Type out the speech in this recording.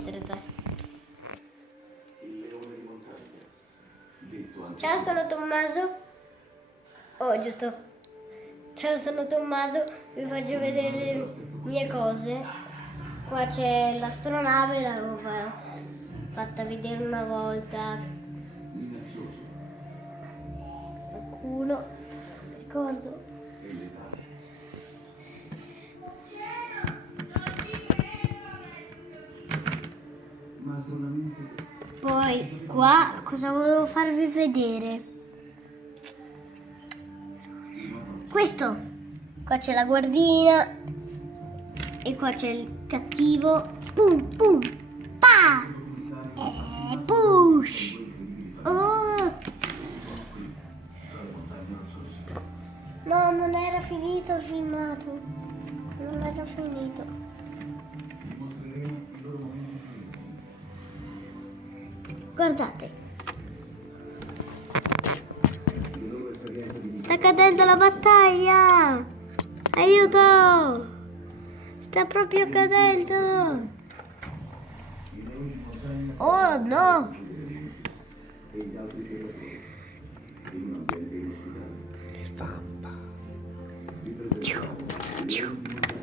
stretta. Il leone di montagna, detto anche Ciao, sono Tommaso. Oh, giusto. Ciao, sono Tommaso. Vi faccio vedere le mie cose. Qua c'è l'astronave, l'avevo fatta vedere una volta. minaccioso Qualcuno. Ricordo. e letale. Ma stranamente Poi qua cosa volevo farvi vedere? Questo. Qua c'è la guardina e qua c'è il cattivo. Pum pum. Pa! E push. Oh. No, non era finito il filmato. Non era finito. vi mostreremo i loro momenti preferiti. Guardate. Le loro esperienze di vita. Sta cadendo la battaglia! Aiuto! Sta proprio cadendo! I leoni di montagna Oh no! e gli altri predatori. In un ambiente inospitale. Vi preserviamo. I leoni di montagna